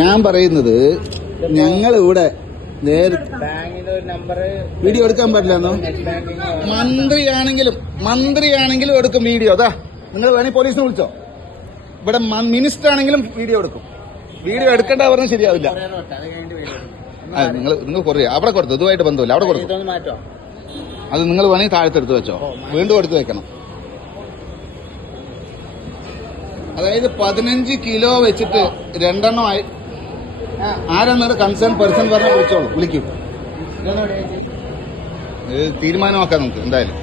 ഞാൻ പറയുന്നത് ഞങ്ങൾ ഇവിടെ വീഡിയോ എടുക്കാൻ പറ്റില്ലെന്നോ? മന്ത്രിയാണെങ്കിലും എടുക്കും വീഡിയോ. അതാ നിങ്ങൾ വേണമെങ്കിൽ പോലീസിനെ വിളിച്ചോ. ഇവിടെ മിനിസ്റ്റർ ആണെങ്കിലും വീഡിയോ എടുക്കും. വീഡിയോ എടുക്കേണ്ട പറഞ്ഞാൽ ശരിയാവില്ല. നിങ്ങൾ കുറേ അവിടെ കൊടുത്തു, ഇതുമായിട്ട് ബന്ധമില്ല. അവിടെ കൊടുത്തു, അത് നിങ്ങൾ വേണമെങ്കിൽ താഴത്തെടുത്ത് വെച്ചോ. വീണ്ടും എടുത്ത് വെക്കണം. അതായത് 15 കിലോ വെച്ചിട്ട് 2 എണ്ണം ആരെന്നത് കൺസേൺ പേഴ്സൺ പറഞ്ഞാൽ വിളിച്ചോളൂ, വിളിക്കും. തീരുമാനമാക്കാം നമുക്ക് എന്തായാലും.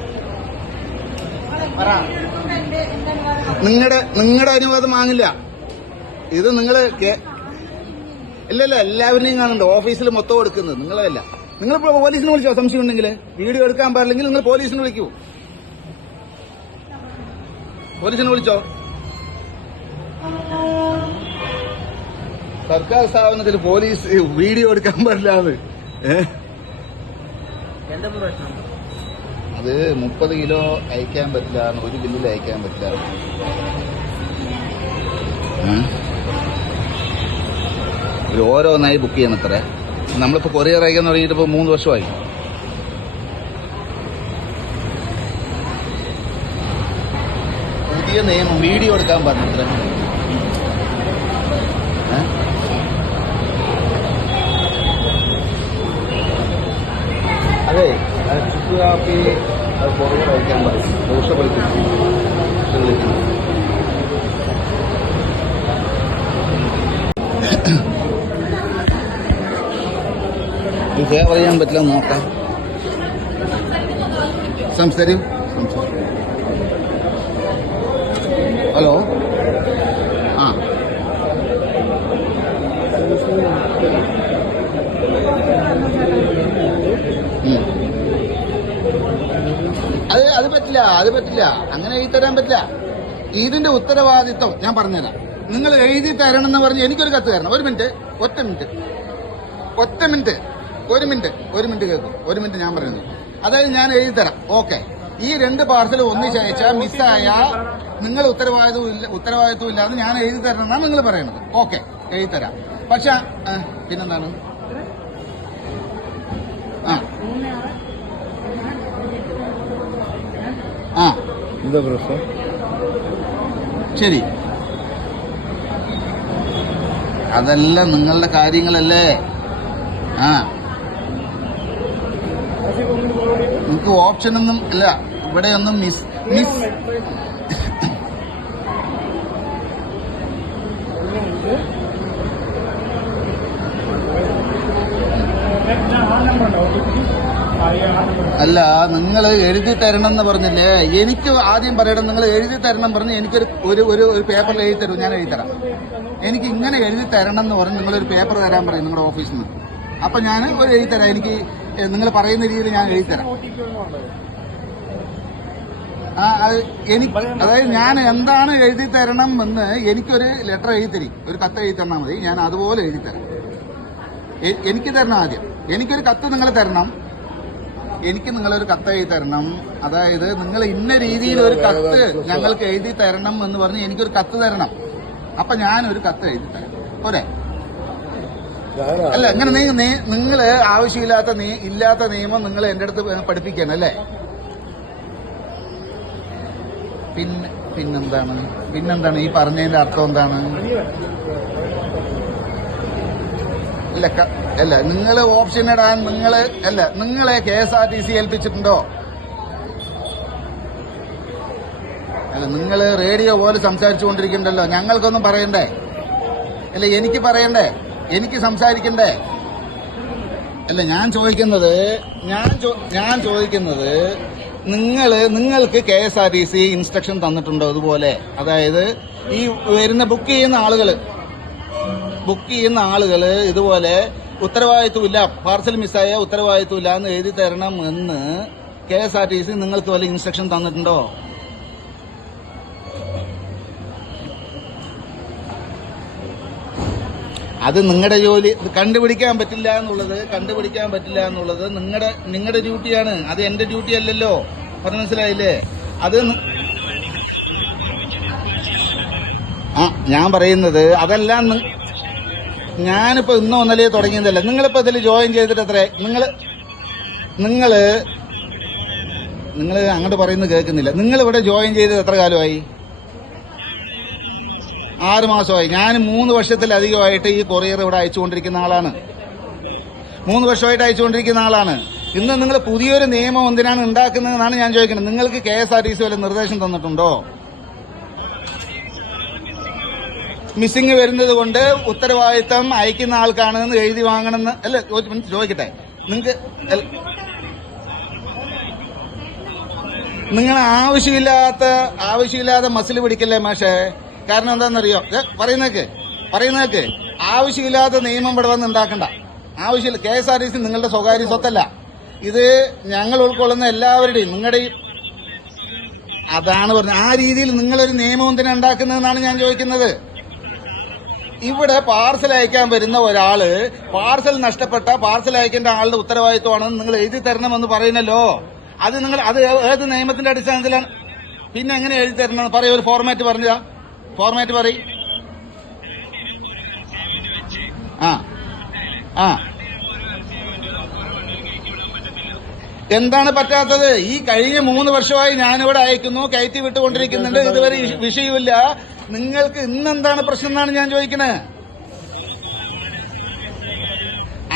നിങ്ങളുടെ അനുവാദം വാങ്ങില്ല. ഇത് നിങ്ങള് ഇല്ലല്ല, എല്ലാവരുടെയും കാണുന്നുണ്ട്. ഓഫീസിൽ മൊത്തം കൊടുക്കുന്നത് നിങ്ങളല്ല. നിങ്ങളിപ്പോ പോലീസിനെ വിളിച്ചോ സംശയം ഉണ്ടെങ്കിൽ. വീഡിയോ എടുക്കാൻ പാടില്ലെങ്കിൽ നിങ്ങൾ പോലീസിനെ വിളിക്കൂ. പോലീസിനെ വിളിച്ചോ. സർക്കാർ സ്ഥാപനത്തിൽ പോലീസ് വീഡിയോ എടുക്കാൻ പാടില്ലാന്ന്. അത് 30 കിലോ അയക്കാൻ പറ്റില്ല, ഒരു ബില്ലിൽ അയക്കാൻ പറ്റില്ല. ഓരോന്നായി ബുക്ക് ചെയ്യണം. അത്ര നമ്മളിപ്പോ കൊറിയർ അയക്കാൻ തുടങ്ങിയിട്ട് ഇപ്പൊ 3 വർഷമായി. പുതിയ നിയമം വീഡിയോ എടുക്കാൻ പറഞ്ഞത്ര. അതെ, ചുക്ക് കാപ്പി അത് കൊറിയർ അയക്കാൻ പറയും. ദോഷപ്പെടുത്തി ഫേവർ ചെയ്യാൻ പറ്റില്ല. നോക്കാം. സംസാരിക്കും. ഹലോ. ആ അത് പറ്റില്ല, അത് പറ്റില്ല. അങ്ങനെ എഴുതി തരാൻ പറ്റില്ല. ഇതിന്റെ ഉത്തരവാദിത്വം ഞാൻ പറഞ്ഞുതരാം. നിങ്ങൾ എഴുതി തരണം എന്ന് പറഞ്ഞ് എനിക്കൊരു കത്ത് തരണം. ഒരു മിനിറ്റ് കേൾക്കും. ഒരു മിനിറ്റ് ഞാൻ പറയുന്നു. അതായത് ഞാൻ എഴുതി തരാം. ഓക്കെ, ഈ 2 പാർസൽ ഒന്നിച്ചയച്ചാൽ മിസ്സായ നിങ്ങൾ ഉത്തരവാദിത്വം ഇല്ലാതെ ഞാൻ എഴുതി തരണം എന്നാണ് നിങ്ങൾ പറയണത്. ഓക്കെ, എഴുതി തരാം. പക്ഷെ പിന്നെന്താണ്? എന്താ പ്രശ്നം? ശരി, അതെല്ലാം നിങ്ങളുടെ കാര്യങ്ങളല്ലേ. നിങ്ങൾക്ക് ഓപ്ഷനൊന്നും ഇല്ല ഇവിടെയൊന്നും. മിസ് അല്ല, നിങ്ങൾ എഴുതി തരണം എന്ന് പറഞ്ഞില്ലേ? എനിക്ക് ആദ്യം പറയണം, നിങ്ങൾ എഴുതി തരണം പറഞ്ഞ് എനിക്കൊരു ഒരു പേപ്പറിൽ എഴുതി തരും, ഞാൻ എഴുതി തരാം. എനിക്ക് ഇങ്ങനെ എഴുതി തരണം എന്ന് പറഞ്ഞ് നിങ്ങളൊരു പേപ്പർ തരാൻ പറയും നിങ്ങളുടെ ഓഫീസിൽ നിന്ന്. അപ്പൊ ഞാൻ ഒരു എഴുതി തരാം. എനിക്ക് നിങ്ങൾ പറയുന്ന രീതിയിൽ ഞാൻ എഴുതി തരാം. അതായത് ഞാൻ എന്താണ് എഴുതി തരണം എന്ന് എനിക്കൊരു ലെറ്റർ എഴുതി തരും, ഒരു കത്ത് എഴുതി തന്നാൽ മതി. ഞാൻ അതുപോലെ എഴുതി തരാം. എനിക്ക് തരണം ആദ്യം. എനിക്കൊരു കത്ത് നിങ്ങൾ തരണം. എനിക്ക് നിങ്ങളൊരു കത്ത് എഴുതി തരണം. അതായത് നിങ്ങൾ ഇന്ന രീതിയിൽ ഒരു കത്ത് ഞങ്ങൾക്ക് എഴുതി തരണം എന്ന് പറഞ്ഞ് എനിക്കൊരു കത്ത് തരണം. അപ്പൊ ഞാനൊരു കത്ത് എഴുതി തരാം. പോരെ? അല്ല, ഇങ്ങനെ നിങ്ങൾ ഇല്ലാത്ത നിയമം നിങ്ങൾ എന്റെ അടുത്ത് പഠിപ്പിക്കാനല്ലേ? പിന്നെന്താണ് ഈ പറഞ്ഞതിന്റെ അർത്ഥം എന്താണ്? അല്ല, നിങ്ങൾ ഓപ്ഷൻ ഇടാൻ നിങ്ങളെ KSRTC ഏൽപ്പിച്ചിട്ടുണ്ടോ? അല്ല, നിങ്ങൾ റേഡിയോ പോലെ സംസാരിച്ചുകൊണ്ടിരിക്കണ്ടല്ലോ. ഞങ്ങൾക്കൊന്നും പറയണ്ടേ? അല്ല, എനിക്ക് പറയണ്ടേ? എനിക്ക് സംസാരിക്കണ്ടേ? അല്ല, ഞാൻ ചോദിക്കുന്നത് നിങ്ങൾക്ക് KSRTC ഇൻസ്ട്രക്ഷൻ തന്നിട്ടുണ്ടോ അതുപോലെ? അതായത് ഈ വരുന്ന ബുക്ക് ചെയ്യുന്ന ആളുകള് ഇതുപോലെ ഉത്തരവാദിത്വമില്ല, പാർസൽ മിസ്സായ ഉത്തരവാദിത്വമില്ല എന്ന് എഴുതി തരണം എന്ന് KSRTC നിങ്ങൾക്ക് വല്ല ഇൻസ്ട്രക്ഷൻ തന്നിട്ടുണ്ടോ? അത് നിങ്ങളുടെ ജോലി. കണ്ടുപിടിക്കാൻ പറ്റില്ല എന്നുള്ളത് നിങ്ങളുടെ ഡ്യൂട്ടിയാണ്. അത് എന്റെ ഡ്യൂട്ടി അല്ലല്ലോ. പറഞ്ഞ മനസ്സിലായില്ലേ? അത് ഞാൻ പറയുന്നത് അതെല്ലാം ഞാനിപ്പോ ഇന്നോ ഒന്നല്ലേ തുടങ്ങിയതല്ല. നിങ്ങളിപ്പോ ഇതിൽ ജോയിൻ ചെയ്തിട്ട് എത്ര നിങ്ങള് അങ്ങോട്ട് പറയുന്നത് കേൾക്കുന്നില്ല. നിങ്ങൾ ഇവിടെ ജോയിൻ ചെയ്തത് എത്ര കാലമായി? 6 മാസമായി. ഞാൻ 3 വർഷത്തിലധികമായിട്ട് ഈ കൊറിയർ ഇവിടെ അയച്ചുകൊണ്ടിരിക്കുന്ന ആളാണ്. 3 വർഷമായിട്ട് അയച്ചുകൊണ്ടിരിക്കുന്ന ആളാണ്. ഇന്ന് നിങ്ങൾ പുതിയൊരു നിയമം എന്തിനാണ് ഉണ്ടാക്കുന്നതെന്നാണ് ഞാൻ ചോദിക്കുന്നത്. നിങ്ങൾക്ക് KSRTC വല്ല നിർദ്ദേശം തന്നിട്ടുണ്ടോ? മിസ്സിംഗ് വരുന്നത് കൊണ്ട് ഉത്തരവാദിത്തം അയക്കുന്ന ആൾക്കാണെന്ന് എഴുതി വാങ്ങണമെന്ന് അല്ല ചോദിക്കട്ടെ. നിങ്ങൾ ആവശ്യമില്ലാതെ മസിൽ പിടിക്കല്ലേ മാഷേ. കാരണം എന്താണെന്നറിയോ? പറയുന്നേക്ക് ആവശ്യമില്ലാത്ത നിയമം ഇവിടെ വന്ന് ഉണ്ടാക്കണ്ട. ആവശ്യമില്ല. KSRTC നിങ്ങളുടെ സ്വകാര്യ സ്വത്തല്ല. ഇത് ഞങ്ങൾ ഉൾക്കൊള്ളുന്ന എല്ലാവരുടെയും നിങ്ങളുടെയും. അതാണ് പറഞ്ഞത്. ആ രീതിയിൽ നിങ്ങളൊരു നിയമം എന്തിനാ ഉണ്ടാക്കുന്നതെന്നാണ് ഞാൻ ചോദിക്കുന്നത്. ഇവിടെ പാർസൽ അയക്കാൻ വരുന്ന ഒരാള് പാർസൽ നഷ്ടപ്പെട്ട പാർസൽ അയക്കേണ്ട ആളുടെ ഉത്തരവാദിത്വമാണെന്ന് നിങ്ങൾ എഴുതി തരണമെന്ന് പറയുന്നല്ലോ. അത് ഏത് നിയമത്തിന്റെ അടിസ്ഥാനത്തിലാണ്? പിന്നെ എങ്ങനെ എഴുതി തരണമെന്ന് പറയും. ഒരു ഫോർമാറ്റ് പറഞ്ഞാ ഫോർമാറ്റ് പറയും. എന്താണ് പറ്റാത്തത്? ഈ കഴിഞ്ഞ 3 വർഷമായി ഞാനിവിടെ അയക്കുന്നു, കയറ്റി വിട്ടുകൊണ്ടിരിക്കുന്നുണ്ട്. ഇതുവരെ വിഷയമില്ല. നിങ്ങൾക്ക് ഇന്നെന്താണ് പ്രശ്നം എന്നാണ് ഞാൻ ചോദിക്കുന്നത്.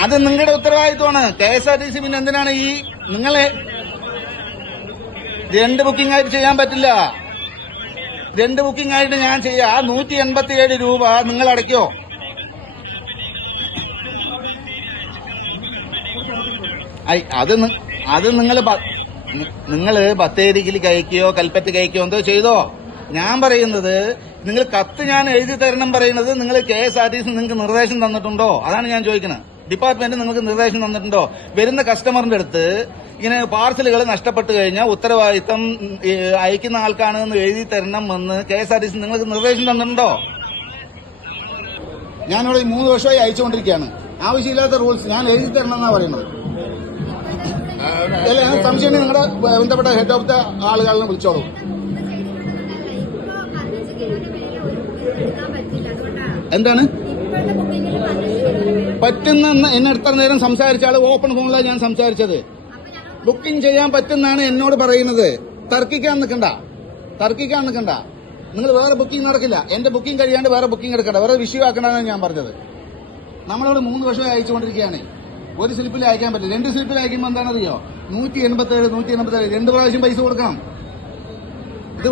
അത് നിങ്ങളുടെ ഉത്തരവാദിത്വമാണ്. KSRTC പിന്നെ എന്തിനാണ് നിങ്ങളെ 2 ബുക്കിംഗ് ആയിട്ട് ചെയ്യാൻ പറ്റില്ല. 2 ബുക്കിംഗ് ആയിട്ട് ഞാൻ ചെയ്യാം. 187 രൂപ നിങ്ങൾ അടയ്ക്കോ? അത് നിങ്ങൾ ബത്തേരിക്കിൽ കഴിക്കുകയോ കൽപ്പറ്റ കഴിക്കുകയോ എന്തോ ചെയ്തോ. ഞാൻ പറയുന്നത് നിങ്ങൾ കത്ത് ഞാൻ എഴുതി തരണം പറയുന്നത് നിങ്ങൾ KSRTC നിങ്ങൾക്ക് നിർദ്ദേശം തന്നിട്ടുണ്ടോ? അതാണ് ഞാൻ ചോദിക്കുന്നത്. ഡിപ്പാർട്ട്മെന്റ് നിങ്ങൾക്ക് നിർദ്ദേശം തന്നിട്ടുണ്ടോ? വരുന്ന കസ്റ്റമറിന്റെ അടുത്ത് ഇങ്ങനെ പാർസലുകൾ നഷ്ടപ്പെട്ടു കഴിഞ്ഞാൽ ഉത്തരവാദിത്തം അയക്കുന്ന ആൾക്കാണെന്ന് എഴുതി തരണം എന്ന് KSRTC നിങ്ങൾക്ക് നിർദ്ദേശം തന്നിട്ടുണ്ടോ? ഞാനിവിടെ 3 വർഷമായി അയച്ചുകൊണ്ടിരിക്കുകയാണ്. ആവശ്യമില്ലാത്ത റൂൾസ് ഞാൻ എഴുതി തരണം എന്നാ പറയുന്നത്. അല്ല, സംശയം നിങ്ങളുടെ ബന്ധപ്പെട്ട ഹെഡ് ഓഫ് ദ ആളുകളെ വിളിച്ചോളൂ. എന്താണ് പറ്റുന്ന എന്നെ എത്ര നേരം സംസാരിച്ച ആള് ഓപ്പൺ ഫോണിലാണ് ഞാൻ സംസാരിച്ചത്. ബുക്കിംഗ് ചെയ്യാൻ പറ്റുന്നാണ് എന്നോട് പറയുന്നത്. തർക്കിക്കാൻ നിൽക്കണ്ട. നിങ്ങൾ വേറെ ബുക്കിംഗ് നടക്കില്ല. എന്റെ ബുക്കിംഗ് കഴിയാണ്ട് വേറെ ബുക്കിംഗ് എടുക്കണ്ട, വേറെ വിഷയമാക്കണമെന്നാണ് ഞാൻ പറഞ്ഞത്. നമ്മളിവിടെ 3 വർഷമായി അയച്ചുകൊണ്ടിരിക്കുകയാണ്. ഒരു സ്ലിപ്പിൽ അയക്കാൻ പറ്റില്ല. 2 സ്ലിപ്പിൽ അയക്കുമ്പോൾ എന്താണെന്നറിയോ? 187 2 പ്രാവശ്യം പൈസ കൊടുക്കണം. ഇത്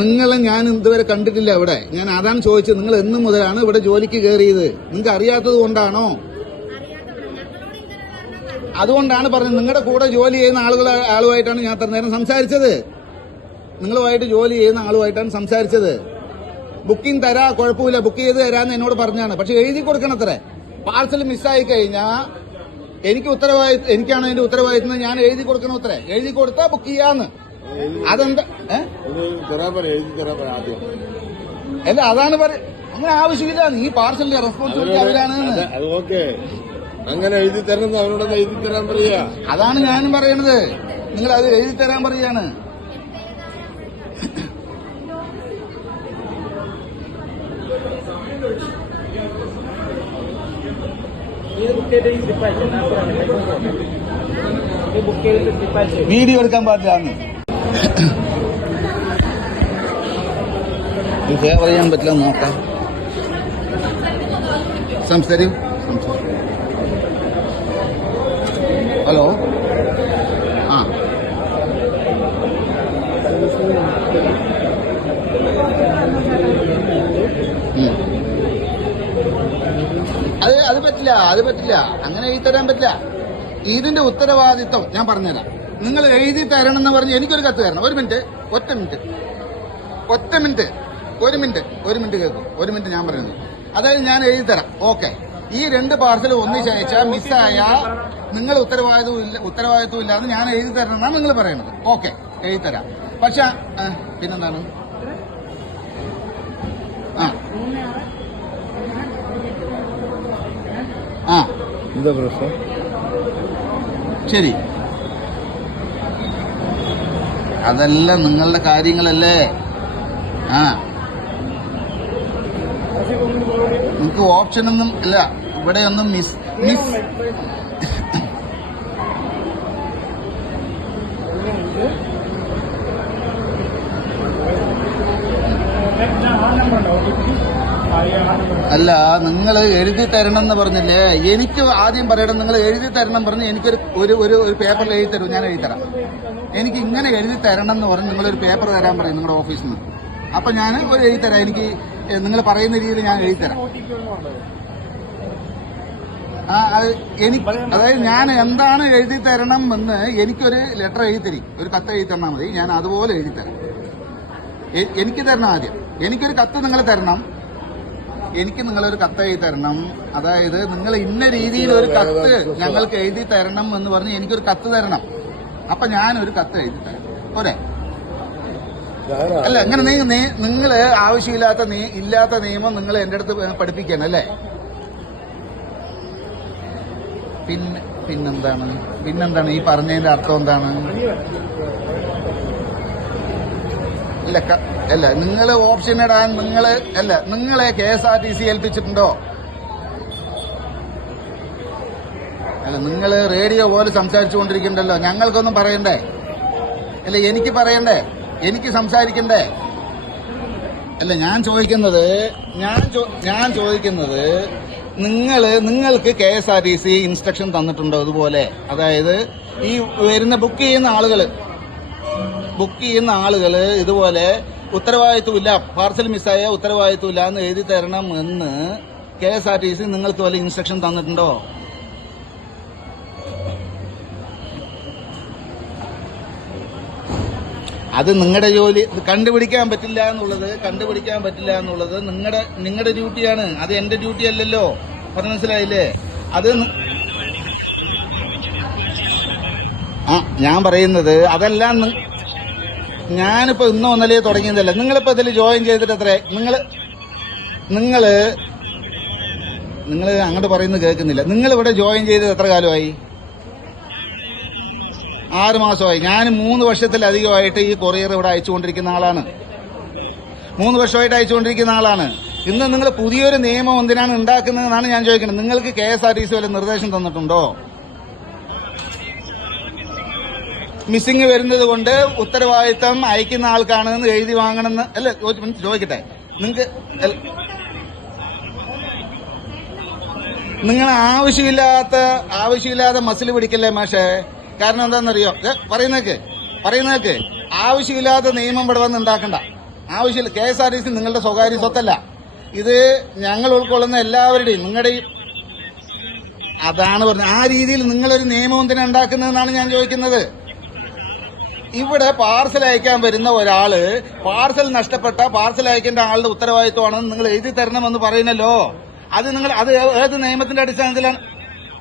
നിങ്ങളെ ഞാൻ ഇതുവരെ കണ്ടിട്ടില്ല ഇവിടെ. ഞാൻ അതാണ് ചോദിച്ചത്. നിങ്ങൾ എന്ന് മുതലാണ് ഇവിടെ ജോലിക്ക് കയറിയത്? നിങ്ങൾക്ക് അറിയാത്തത് കൊണ്ടാണോ? അതുകൊണ്ടാണ് പറഞ്ഞത്. നിങ്ങളുടെ കൂടെ ജോലി ചെയ്യുന്ന ആളുമായിട്ടാണ് ഞാൻ അത്ര നേരം സംസാരിച്ചത്. നിങ്ങളുമായിട്ട് ജോലി ചെയ്യുന്ന ആളുമായിട്ടാണ് സംസാരിച്ചത്. ബുക്കിംഗ് തരാ, കുഴപ്പമില്ല, ബുക്ക് ചെയ്ത് തരാന്ന് എന്നോട് പറഞ്ഞാണ്. പക്ഷെ എഴുതി കൊടുക്കണത്രേ. പാർസൽ മിസ്സായി കഴിഞ്ഞാൽ എനിക്കാണ് അതിന്റെ ഉത്തരവാദിത്തം. ഞാൻ എഴുതി കൊടുക്കണത്രേ. എഴുതി കൊടുത്താ ബുക്ക് ചെയ്യാന്ന്. അതെന്താ അല്ല, അതാണ് അങ്ങനെ ആവശ്യമില്ല. ഈ പാർസലിന്റെ റെസ്പോൺസിബിലിറ്റി അവരാണ്. അങ്ങനെ എഴുതി തരണം, അവരോട് എഴുതി തരാൻ പറയാ. അതാണ് ഞാനും പറയണത്. നിങ്ങൾ അത് എഴുതി തരാൻ പറയാണ്. വീഡിയോ എടുക്കാൻ പാടില്ലാന്ന് ഫേവർ ചെയ്യാൻ പറ്റില്ല. നോക്കാം. സംസാരിക്കും. ഹലോ. അത് പറ്റില്ല. അങ്ങനെ എഴുതി തരാൻ പറ്റില്ല. ഇതിന്റെ ഉത്തരവാദിത്വം ഞാൻ പറഞ്ഞുതരാം. നിങ്ങൾ എഴുതി തരണം എന്ന് പറഞ്ഞ് എനിക്കൊരു കത്ത് തരണം. ഒറ്റ മിനിറ്റ് കേൾക്കും. ഞാൻ പറയുന്നത് അതായത് ഞാൻ എഴുതി തരാം. ഓക്കെ, ഈ 2 പാർസൽ ഒന്നിച്ചയച്ചാൽ മിസ്സായ നിങ്ങൾ ഉത്തരവാദിത്വം ഇല്ലാന്ന് ഞാൻ എഴുതി തരണം എന്നാണ് നിങ്ങൾ പറയുന്നത്. ഓക്കെ, എഴുതി തരാം. പക്ഷെ പിന്നെന്താണ്? എന്താ പ്രശ്നം? ശരി, അതെല്ലാം നിങ്ങളുടെ കാര്യങ്ങളല്ലേ. ആ നിങ്ങൾക്ക് ഓപ്ഷനൊന്നും ഇല്ല ഇവിടെ ഒന്നും മിസ് അല്ല, നിങ്ങൾ എഴുതി തരണം എന്ന് പറഞ്ഞില്ലേ? എനിക്ക് ആദ്യം പറയണം, നിങ്ങൾ എഴുതി തരണം പറഞ്ഞ് എനിക്കൊരു ഒരു ഒരു ഒരു പേപ്പറിൽ എഴുതി തരൂ, ഞാൻ എഴുതി തരാം. എനിക്ക് ഇങ്ങനെ എഴുതി തരണം എന്ന് പറഞ്ഞ് നിങ്ങളൊരു പേപ്പർ തരാൻ പറയും നിങ്ങളുടെ ഓഫീസിൽ നിന്ന്. അപ്പൊ ഞാൻ ഒരു എഴുതി തരാം. എനിക്ക് നിങ്ങൾ പറയുന്ന രീതിയിൽ ഞാൻ എഴുതി തരാം. എനിക്ക് അതായത് ഞാൻ എന്താണ് എഴുതി തരണം എന്ന് എനിക്കൊരു ലെറ്റർ എഴുതി തരും, ഒരു കത്ത് എഴുതി തന്നാൽ മതി, ഞാൻ അതുപോലെ എഴുതി തരാം. എനിക്ക് തരണം ആദ്യം. എനിക്കൊരു കത്ത് നിങ്ങൾ തരണം. എനിക്ക് നിങ്ങളൊരു കത്ത് എഴുതി തരണം. അതായത് നിങ്ങൾ ഇന്ന രീതിയിൽ ഒരു കത്ത് ഞങ്ങൾക്ക് എഴുതി തരണം എന്ന് പറഞ്ഞ് എനിക്കൊരു കത്ത് തരണം. അപ്പൊ ഞാനൊരു കത്ത് എഴുതി തരാം. പോരെ? അല്ല, അങ്ങനെ നിങ്ങൾ ആവശ്യമില്ലാത്ത ഇല്ലാത്ത നിയമം നിങ്ങൾ എന്റെ അടുത്ത് പഠിപ്പിക്കണം അല്ലേ? പിന്നെന്താണ് ഈ പറഞ്ഞതിന്റെ അർത്ഥം എന്താണ്? അല്ല നിങ്ങൾ ഓപ്ഷൻ ഇടാൻ നിങ്ങളെ KSRTC ഏൽപ്പിച്ചിട്ടുണ്ടോ? അല്ല, നിങ്ങൾ റേഡിയോ പോലെ സംസാരിച്ചുകൊണ്ടിരിക്കണ്ടല്ലോ. ഞങ്ങൾക്കൊന്നും പറയണ്ടേ? അല്ല, എനിക്ക് പറയണ്ടേ? എനിക്ക് സംസാരിക്കണ്ടേ? അല്ല, ഞാൻ ചോദിക്കുന്നത് നിങ്ങൾക്ക് KSRTC ഇൻസ്ട്രക്ഷൻ തന്നിട്ടുണ്ടോ ഇതുപോലെ? അതായത് ഈ വരുന്ന ബുക്ക് ചെയ്യുന്ന ആളുകൾ ഇതുപോലെ ഉത്തരവാദിത്വമില്ല, പാർസൽ മിസ്സായ ഉത്തരവാദിത്വമില്ല എന്ന് എഴുതി തരണം എന്ന് KSRTC നിങ്ങൾക്ക് വല്ല ഇൻസ്ട്രക്ഷൻ തന്നിട്ടുണ്ടോ? അത് നിങ്ങളുടെ ജോലി. കണ്ടുപിടിക്കാൻ പറ്റില്ല എന്നുള്ളത് നിങ്ങളുടെ ഡ്യൂട്ടിയാണ്. അത് എന്റെ ഡ്യൂട്ടി അല്ലല്ലോ. പറഞ്ഞ മനസ്സിലായില്ലേ? അത് ഞാൻ പറയുന്നത് അതെല്ലാം ഞാനിപ്പോ ഇന്നോ ഒന്നല്ലേ തുടങ്ങിയതല്ല. നിങ്ങളിപ്പോ ഇതിൽ ജോയിൻ ചെയ്തിട്ട് എത്ര നിങ്ങൾ അങ്ങോട്ട് പറയുന്നത് കേൾക്കുന്നില്ല. നിങ്ങൾ ഇവിടെ ജോയിൻ ചെയ്തത് എത്ര കാലമായി? 6 മാസമായി. ഞാൻ 3 വർഷത്തിലധികമായിട്ട് ഈ കൊറിയർ ഇവിടെ അയച്ചുകൊണ്ടിരിക്കുന്ന ആളാണ്. 3 വർഷമായിട്ട് അയച്ചുകൊണ്ടിരിക്കുന്ന ആളാണ്. ഇന്ന് നിങ്ങൾ പുതിയൊരു നിയമം എന്തിനാണ് ഉണ്ടാക്കുന്നതെന്നാണ് ഞാൻ ചോദിക്കുന്നത്. നിങ്ങൾക്ക് KSRTC വല്ല നിർദ്ദേശം തന്നിട്ടുണ്ടോ? മിസ്സിംഗ് വരുന്നത് കൊണ്ട് ഉത്തരവാദിത്തം അയക്കുന്ന ആൾക്കാണെന്ന് എഴുതി വാങ്ങണമെന്ന് അല്ല ചോദിക്കട്ടെ. നിങ്ങൾ ആവശ്യമില്ലാതെ മസിൽ പിടിക്കല്ലേ മാഷേ? കാരണം എന്താണെന്നറിയോ? പറയുന്നേക്ക് ആവശ്യമില്ലാത്ത നിയമം ഇവിടെ വന്ന് ഉണ്ടാക്കണ്ട. ആവശ്യമില്ല. KSRTC നിങ്ങളുടെ സ്വകാര്യ സ്വത്തല്ല. ഇത് ഞങ്ങൾ ഉൾക്കൊള്ളുന്ന എല്ലാവരുടെയും അതാണ് പറഞ്ഞത്. ആ രീതിയിൽ നിങ്ങളൊരു നിയമം എന്തിനാ ഉണ്ടാക്കുന്നതെന്നാണ് ഞാൻ ചോദിക്കുന്നത്. ഇവിടെ പാർസൽ അയക്കാൻ വരുന്ന ഒരാള് പാർസൽ നഷ്ടപ്പെട്ട പാർസൽ അയക്കേണ്ട ആളുടെ ഉത്തരവാദിത്വമാണെന്ന് നിങ്ങൾ എഴുതി തരണമെന്ന് പറയുന്നല്ലോ. അത് ഏത് നിയമത്തിന്റെ അടിസ്ഥാനത്തിലാണ്?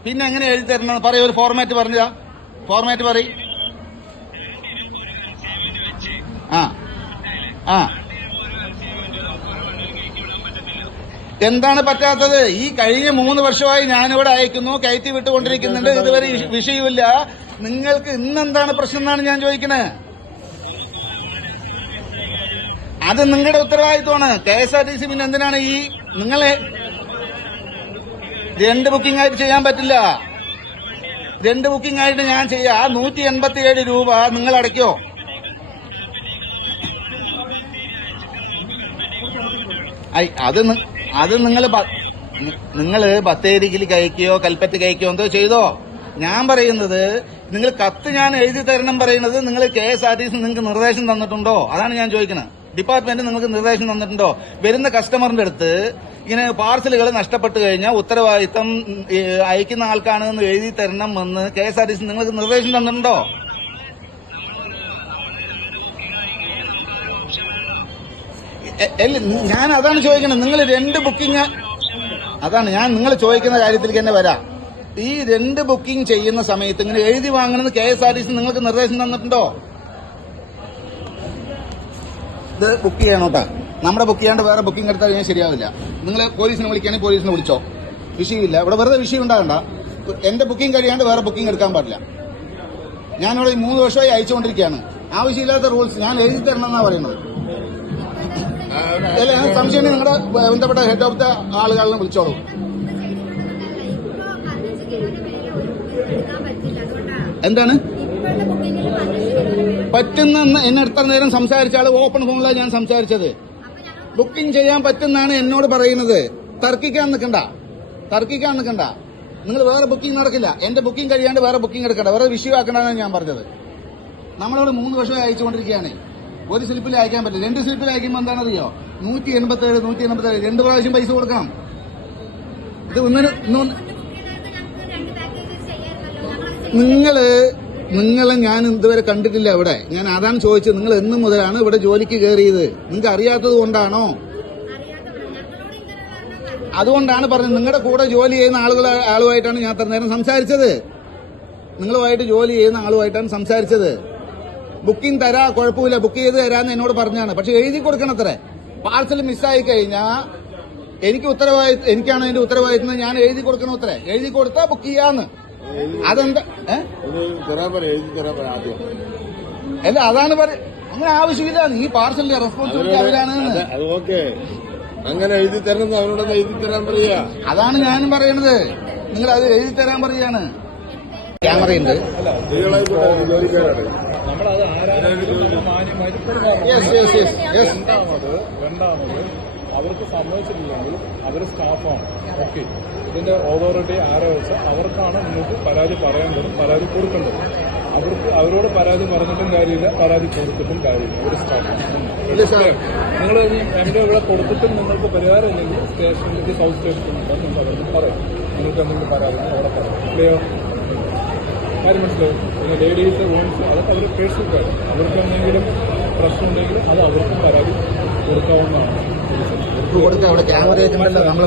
പിന്നെ എങ്ങനെ എഴുതി തരണം? പറയൂ, ഒരു ഫോർമാറ്റ് പറയും. എന്താണ് പറ്റാത്തത്? ഈ കഴിഞ്ഞ 3 വർഷമായി ഞാനിവിടെ അയക്കുന്നു, കയറ്റി വിട്ടുകൊണ്ടിരിക്കുന്നുണ്ട്, ഇതുവരെ വിഷയമില്ല. നിങ്ങൾക്ക് ഇന്നെന്താണ് പ്രശ്നം എന്നാണ് ഞാൻ ചോദിക്കുന്നത്. അത് നിങ്ങളുടെ ഉത്തരവാദിത്വമാണ്. KSRTC പിന്നെ എന്തിനാണ് നിങ്ങളെ 2 ബുക്കിംഗ് ആയിട്ട് ചെയ്യാൻ പറ്റില്ല. 2 ബുക്കിംഗ് ആയിട്ട് ഞാൻ ചെയ്യാം. 187 രൂപ നിങ്ങൾ അടയ്ക്കോ? അത് നിങ്ങൾ ബത്തേരിയിൽ കഴിക്കുകയോ കൽപ്പറ്റ കഴിക്കുകയോ എന്തോ ചെയ്തോ? ഞാൻ പറയുന്നത് നിങ്ങൾ കത്ത് ഞാൻ എഴുതി തരണം പറയുന്നത് നിങ്ങൾ KSRTC നിങ്ങൾക്ക് നിർദ്ദേശം തന്നിട്ടുണ്ടോ? അതാണ് ഞാൻ ചോദിക്കുന്നത്. ഡിപ്പാർട്ട്മെന്റ് നിങ്ങൾക്ക് നിർദ്ദേശം തന്നിട്ടുണ്ടോ? വരുന്ന കസ്റ്റമറിന്റെ അടുത്ത് ഇങ്ങനെ പാർസലുകൾ നഷ്ടപ്പെട്ടു കഴിഞ്ഞാൽ ഉത്തരവാദിത്തം അയക്കുന്ന ആൾക്കാണെന്ന് എഴുതി തരണം എന്ന് KSRTC നിങ്ങൾക്ക് നിർദ്ദേശം തന്നിട്ടുണ്ടോ? ഞാൻ അതാണ് ചോദിക്കുന്നത്. നിങ്ങൾ 2 ബുക്കിംഗ് നിങ്ങൾ ചോദിക്കുന്ന കാര്യത്തിലേക്ക് തന്നെ വരാം. ഈ 2 ബുക്കിംഗ് ചെയ്യുന്ന സമയത്ത് ഇങ്ങനെ എഴുതി വാങ്ങണമെന്ന് KSRTC നിങ്ങൾക്ക് നിർദ്ദേശം തന്നിട്ടുണ്ടോ? ഇത് ബുക്ക് ചെയ്യണോട്ടാ. നമ്മുടെ ബുക്ക് ചെയ്യാണ്ട് വേറെ ബുക്കിംഗ് എടുത്താൽ കഴിഞ്ഞാൽ ശരിയാവില്ല. നിങ്ങൾ പോലീസിനെ വിളിക്കുകയാണെങ്കിൽ പോലീസിനെ വിളിച്ചോ, വിഷയമില്ല. ഇവിടെ വെറുതെ വിഷയം ഉണ്ടാകണ്ട. എന്റെ ബുക്കിംഗ് കഴിയാണ്ട് വേറെ ബുക്കിംഗ് എടുക്കാൻ പാടില്ല. ഞാനിവിടെ 3 വർഷമായി അയച്ചുകൊണ്ടിരിക്കുകയാണ്. ആവശ്യമില്ലാത്ത റൂൾസ് ഞാൻ എഴുതി തരണം എന്നാ പറയുന്നത്. അല്ല, ഞാൻ സംശയം നിങ്ങളുടെ ബന്ധപ്പെട്ട ഹെഡ് ഓഫ് ദ ആളുകളെ വിളിച്ചോളൂ. എന്താണ് പറ്റുന്ന എന്നെ എത്ര നേരം സംസാരിച്ച ആള് ഓപ്പൺ ഫോണിലാണ് ഞാൻ സംസാരിച്ചത്. ബുക്കിംഗ് ചെയ്യാൻ പറ്റുന്നാണ് എന്നോട് പറയുന്നത്. തർക്കിക്കാൻ നിൽക്കണ്ട. നിങ്ങൾ വേറെ ബുക്കിംഗ് നടക്കില്ല. എന്റെ ബുക്കിംഗ് കഴിയാണ്ട് വേറെ ബുക്കിംഗ് എടുക്കണ്ട, വേറെ വിഷയം ആക്കണമെന്നാണ് ഞാൻ പറഞ്ഞത്. നമ്മളോട് 3 വർഷമായി അയച്ചുകൊണ്ടിരിക്കുകയാണ്. ഒരു സ്ലിപ്പിൽ അയക്കാൻ പറ്റില്ല. 2 സ്ലിപ്പിൽ അയക്കുമ്പോൾ എന്താണെന്നറിയോ? 187 2 പ്രാവശ്യം പൈസ കൊടുക്കണം. ഇത് നിങ്ങളെ ഞാൻ ഇതുവരെ കണ്ടിട്ടില്ല ഇവിടെ. ഞാൻ അതാണ് ചോദിച്ചത്, നിങ്ങൾ എന്ന് മുതലാണ് ഇവിടെ ജോലിക്ക് കയറിയത്? നിങ്ങൾക്ക് അറിയാത്തത് കൊണ്ടാണോ? അതുകൊണ്ടാണ് പറഞ്ഞത്. നിങ്ങളുടെ കൂടെ ജോലി ചെയ്യുന്ന ആളുമായിട്ടാണ് ഞാൻ അത്ര നേരം സംസാരിച്ചത്. നിങ്ങളുമായിട്ട് ജോലി ചെയ്യുന്ന ആളുമായിട്ടാണ് സംസാരിച്ചത്. ബുക്കിംഗ് തരാ, കുഴപ്പമില്ല, ബുക്ക് ചെയ്ത് തരാന്ന് എന്നോട് പറഞ്ഞാണ്. പക്ഷെ എഴുതി കൊടുക്കണത്രേ. പാർസൽ മിസ്സായി കഴിഞ്ഞാൽ എനിക്കാണ് അതിന്റെ ഉത്തരവാദിത്തം. ഞാൻ എഴുതി കൊടുക്കണത്രേ. എഴുതി കൊടുത്താ ബുക്ക് ചെയ്യാന്ന്. അതെന്താ അല്ല, അതാണ് അങ്ങനെ ആവശ്യമില്ല. ഈ പാർസലിന്റെ റെസ്പോൺസിബിലിറ്റി അവരാണ്. അങ്ങനെ എഴുതി തരണം, അവരോട് എഴുതി തരാൻ പറയാ. അതാണ് ഞാനും പറയണത്. നിങ്ങൾ അത് എഴുതി തരാൻ പറയാണ്. ക്യാമറയുണ്ട്. രണ്ടാമത് അവർക്ക് സമ്മതിച്ചിട്ടില്ലെങ്കിൽ അവർ സ്റ്റാഫാണ്. ഓക്കെ, ഇതിന്റെ ഓതോറിറ്റി ആരോ വെച്ചാൽ അവർക്കാണ് നിങ്ങൾക്ക് പരാതി പറയേണ്ടതും പരാതി കൊടുക്കേണ്ടതും. അവരോട് പരാതി പറഞ്ഞിട്ടും കാര്യമില്ല, പരാതി കൊടുത്തിട്ടും കാര്യമില്ല. ഒരു സ്റ്റാഫ് നിങ്ങൾ എന്റെ ഇവിടെ കൊടുത്തിട്ടും നിങ്ങൾക്ക് പരിഹാരം ഇല്ലെങ്കിൽ സ്റ്റേഷനിലേക്ക് സൗത്ത് സ്റ്റേഷനിൽ നിങ്ങൾ അവർക്ക് പറയാം. നിങ്ങൾക്ക് എന്തെങ്കിലും പരാതി അവിടെ പറയാം. ക്ലിയർ കാര്യം മനസ്സിലാവും. പിന്നെ ലേഡീസ് വോൺസ് അതൊക്കെ അവർ പേഴ്സണൽ കാര്യം. അവർക്ക് എന്തെങ്കിലും പ്രശ്നമുണ്ടെങ്കിൽ അത് അവർക്കും പരാതി കൊടുക്കാവുന്നതാണ്. കൊടുക്കാം. അവിടെ ക്യാമറ ആയിട്ടുണ്ടല്ലോ. നമ്മൾ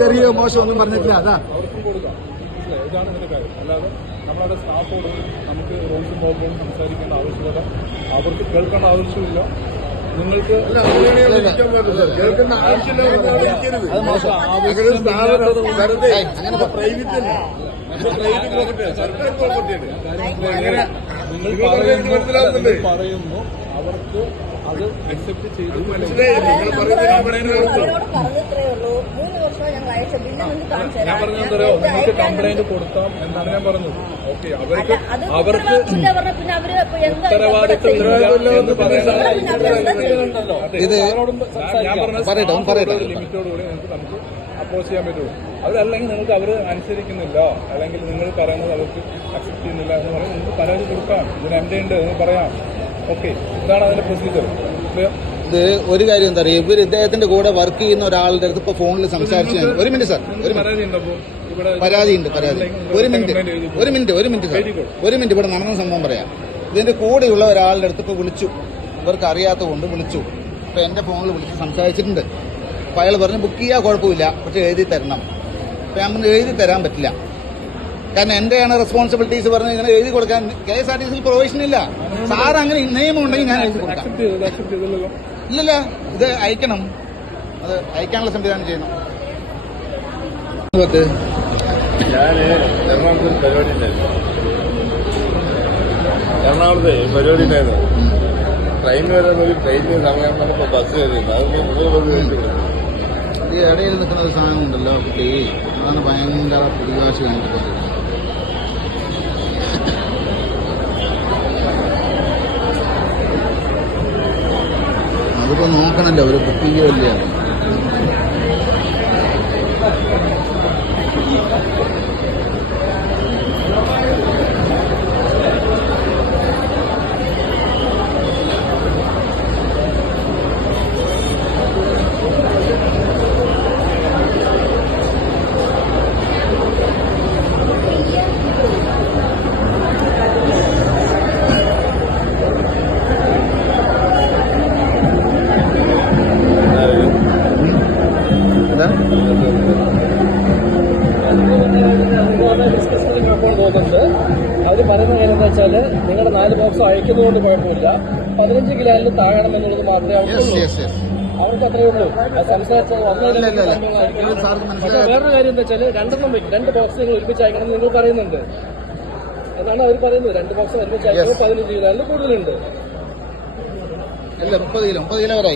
ചെറിയ മോശം ഒന്നും പറഞ്ഞിട്ടില്ല. അതാ അവർക്കും കൊടുക്കാം. മനസ്സിലായി? ഇതാണ് ഇതിന്റെ കാര്യം. അല്ലാതെ നമ്മളവിടെ സ്റ്റാഫോട് നമുക്ക് റൂൾസും പ്രോബ്ലം സംസാരിക്കേണ്ട ആവശ്യമില്ല. അവർക്ക് കേൾക്കേണ്ട ആവശ്യമില്ല. നിങ്ങൾക്ക് കേൾക്കുന്ന ആവശ്യമില്ല. നിങ്ങൾ പറയുന്നു അവർക്ക് അത് അക്സെപ്റ്റ് ചെയ്തു. ഞാൻ പറഞ്ഞോ, നിങ്ങൾക്ക് കംപ്ലൈന്റ് കൊടുത്താം എന്നാണ് ഞാൻ പറഞ്ഞത്. ഓക്കെ, അവർക്ക് ഉത്തരവാദിത്തമില്ല എന്ന് പറയുന്നത് ലിമിറ്റോടുകൂടി നമുക്ക് അപ്രോച്ച് ചെയ്യാൻ പറ്റുള്ളൂ. അവരല്ലെങ്കിൽ നിങ്ങൾക്ക് അവർ അനുസരിക്കുന്നില്ല, അല്ലെങ്കിൽ നിങ്ങൾ പറയുന്നത് അവർക്ക് അക്സെപ്റ്റ് ചെയ്യുന്നില്ല എന്ന് പറഞ്ഞാൽ നിങ്ങൾക്ക് പരാതി കൊടുക്കാം. ഇതിന് എന്റെ ഉണ്ട് എന്ന് പറയാം. ഓക്കെ, ഇതാണ് അതിന്റെ പ്രൊസീജിയർ. ഇത് ഒരു കാര്യം എന്താ പറയുക, ഇവർ ഇദ്ദേഹത്തിന്റെ കൂടെ വർക്ക് ചെയ്യുന്ന ഒരാളുടെ അടുത്ത് ഇപ്പൊ ഫോണിൽ സംസാരിച്ചു. ഒരു മിനിറ്റ് സാർ, പരാതിയുണ്ട്. ഒരു മിനിറ്റ് ഇവിടെ നടന്ന സംഭവം പറയാം. ഇതിന്റെ കൂടെയുള്ള ഒരാളുടെ അടുത്ത് ഇപ്പൊ വിളിച്ചു, ഇവർക്ക് അറിയാത്തതുകൊണ്ട് വിളിച്ചു. ഇപ്പൊ എന്റെ ഫോണിൽ വിളിച്ച് സംസാരിച്ചിട്ടുണ്ട്. അപ്പൊ അയാൾ പറഞ്ഞു ബുക്ക് ചെയ്യാൻ കുഴപ്പമില്ല, പക്ഷെ എഴുതി തരണം. അപ്പൊ ഞാൻ എഴുതി തരാൻ പറ്റില്ല, കാരണം എന്റെയാണ് റെസ്പോൺസിബിലിറ്റീസ് പറഞ്ഞ് ഇങ്ങനെ എഴുതി കൊടുക്കാൻ. KSRTC പ്രൊവിഷൻ ഇല്ല സാർ. അങ്ങനെ നിയമം ഉണ്ടെങ്കിൽ ഞാൻ എഴുതി കൊടുക്കാം. ഇല്ലല്ല, ഇത് അയക്കണം. അത് അയക്കാനുള്ള സംവിധാനം ചെയ്യണം. ഞാൻ എറണാകുളത്ത് പരിപാടി ഉണ്ടായിരുന്നു. ട്രെയിൻ വരെ ഒരു ട്രെയിനിന് സമയം വന്നപ്പോൾ ബസ് കയറിയിരുന്നു. ഈ ഇടയിൽ നിൽക്കുന്ന ഒരു സാധനം ഉണ്ടല്ലോ കുട്ടി, അതാണ് ഭയങ്കര പിടിവാശി കാണിക്കുന്നത്. അതിപ്പോ നോക്കണല്ലോ, ഒരു ബുക്ക് ചെയ്യുമല്ലേ. അവർ പറയുന്ന കാര്യം എന്താ വെച്ചാല് നിങ്ങളുടെ 4 ബോക്സ് അഴിക്കുന്നതുകൊണ്ട് കുഴപ്പമില്ല, 15 കിലോയിൽ താഴണം എന്നുള്ളത് മാത്രമേ അവർക്കുള്ളൂ. അവർക്ക് അത്രയേ ഉള്ളൂ. സംസാരിച്ചാൽ വേറൊരു കാര്യം എന്താ വെച്ചാല് 2 ബോക്സ് നിങ്ങൾ ഒരുമിച്ച് അയക്കണം നിങ്ങൾ പറയുന്നുണ്ട്. എന്നാണ് അവർ പറയുന്നത്. 2 ബോക്സ് ഒരുമിച്ച് അയക്കുമ്പോൾ 15 കിലോയിൽ കൂടുതലുണ്ട്. അല്ല 30 കിലോ വരെ